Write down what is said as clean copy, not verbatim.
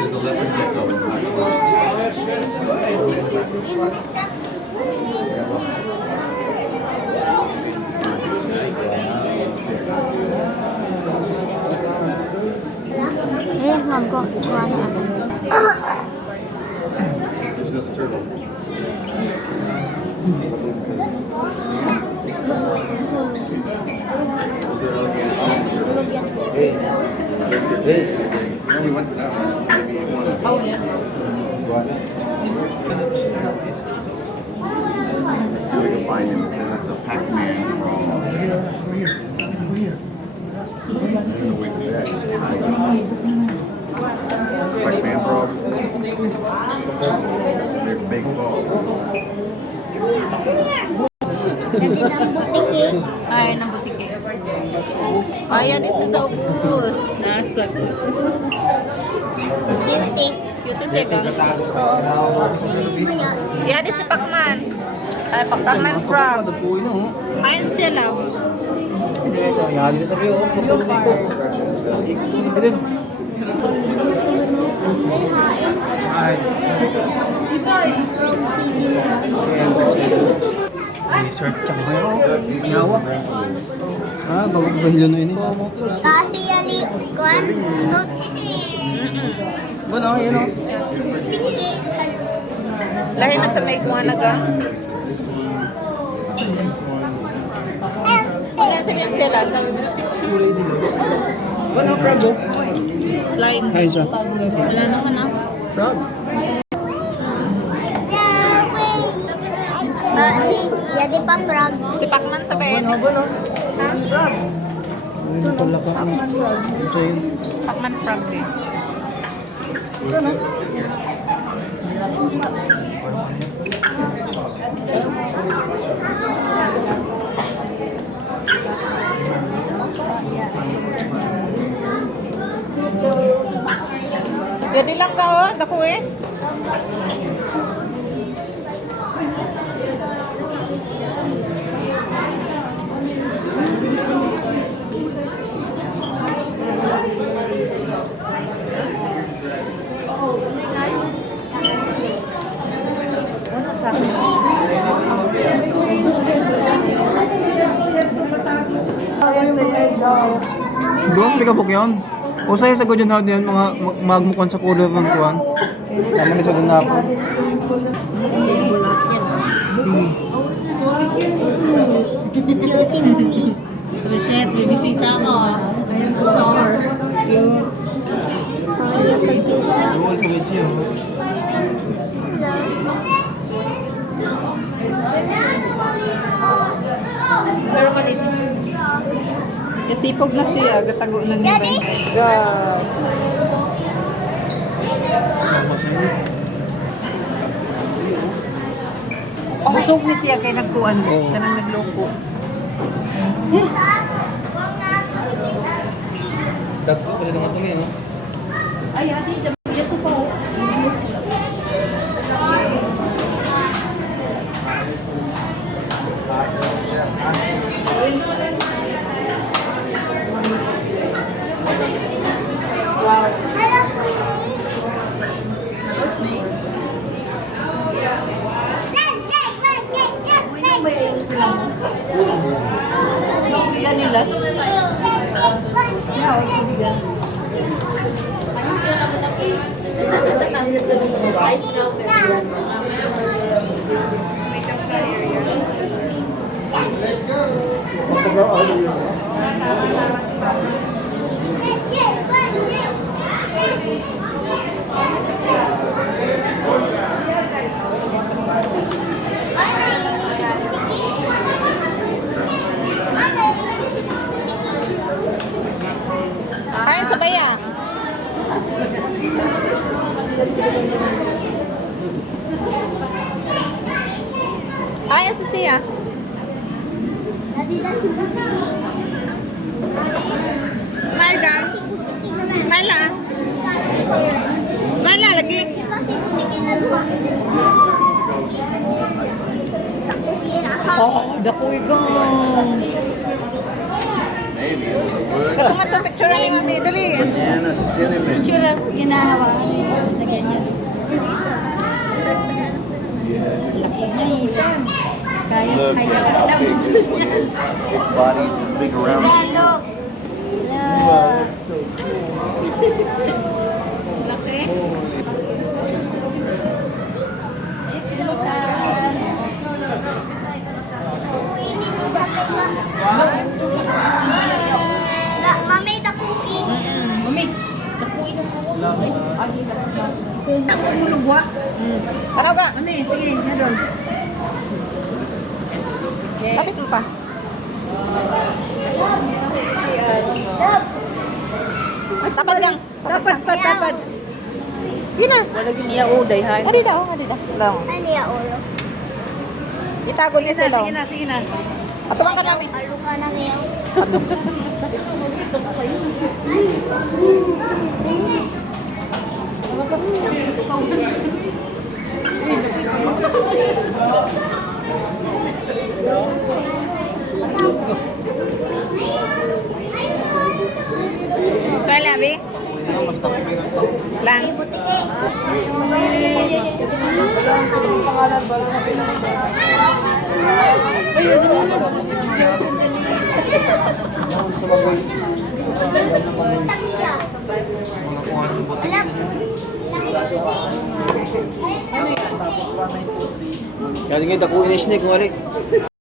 There's a leopard gecko in Pakistan. Ayan, ma'am ko. Kuha na ako. There's another turtle. We went to that one. Maybe one. See if we can find him. It says it's a Pac-Man from. Pac-Man frog. They're big frogs. Ay, ng butike. Ayan, this is ubus. Nasa. Cute siya ka. Yeah, this is Pacman. Ay, Pacman frog. Ayan sila. Ah, bago ba yun ini? Kasi yan ni Kwan. Tut. Bueno, yun o. Lahi na sa may kuwanaga. Ayan sa mga sila. Bueno, frog o. Flying. Ay, siya. Wala naman ah. Frog. Yadi pa frog. Si Pacman sa bayan. Bueno. Frog. Ano yung palaka? Ano siya yun? Pacman frog din. Pwede lang ka oh, dako eh. Doon sa kabuk yun. O sa'yo sa gudyan na din mga magmukhan sa cooler ng kuhan. Tama na sa doon na ako. Shit, bibisita mo. Ayan ang store. Doon ko with you. Pero palit. Kasipog na siya, gatago na niya. God. Oh, soap ni siya kay nagkuan mo. Oo. Kanang nagloko. Dagko kasi naman ito no? Ay, ate, dito pa oh. Yan nila. Kain sa baya. Kain sa siya. Smile gang. Smile na. Smile na lagi. Oh, dako igang. Maybe. Kato nga to, picture ni Mami. Dali. Banana cinnamon. Picture ang ginahawa. Sa ganyan. Laki na yun. Kaya, Look kaya at ka how lang. big this one is. Its body is as big around. Look. Laki. Mami, the cookie. Mami, nakuha na sa Ano ka? Mami, sige, nga doon. Tapit mo pa. Tapat lang. Tapat pa, tapat. Sige na. Wala giniya uday, ha? Nga dito, nga dito. Ano yung ulo? Itago niya sila. Sige na, sige na. Atuwang ka namin. Alo ka na ngayon. So, labi? Lang. Butike. Mga kung anong butik. Kaya nga, dakuin na snake, walik.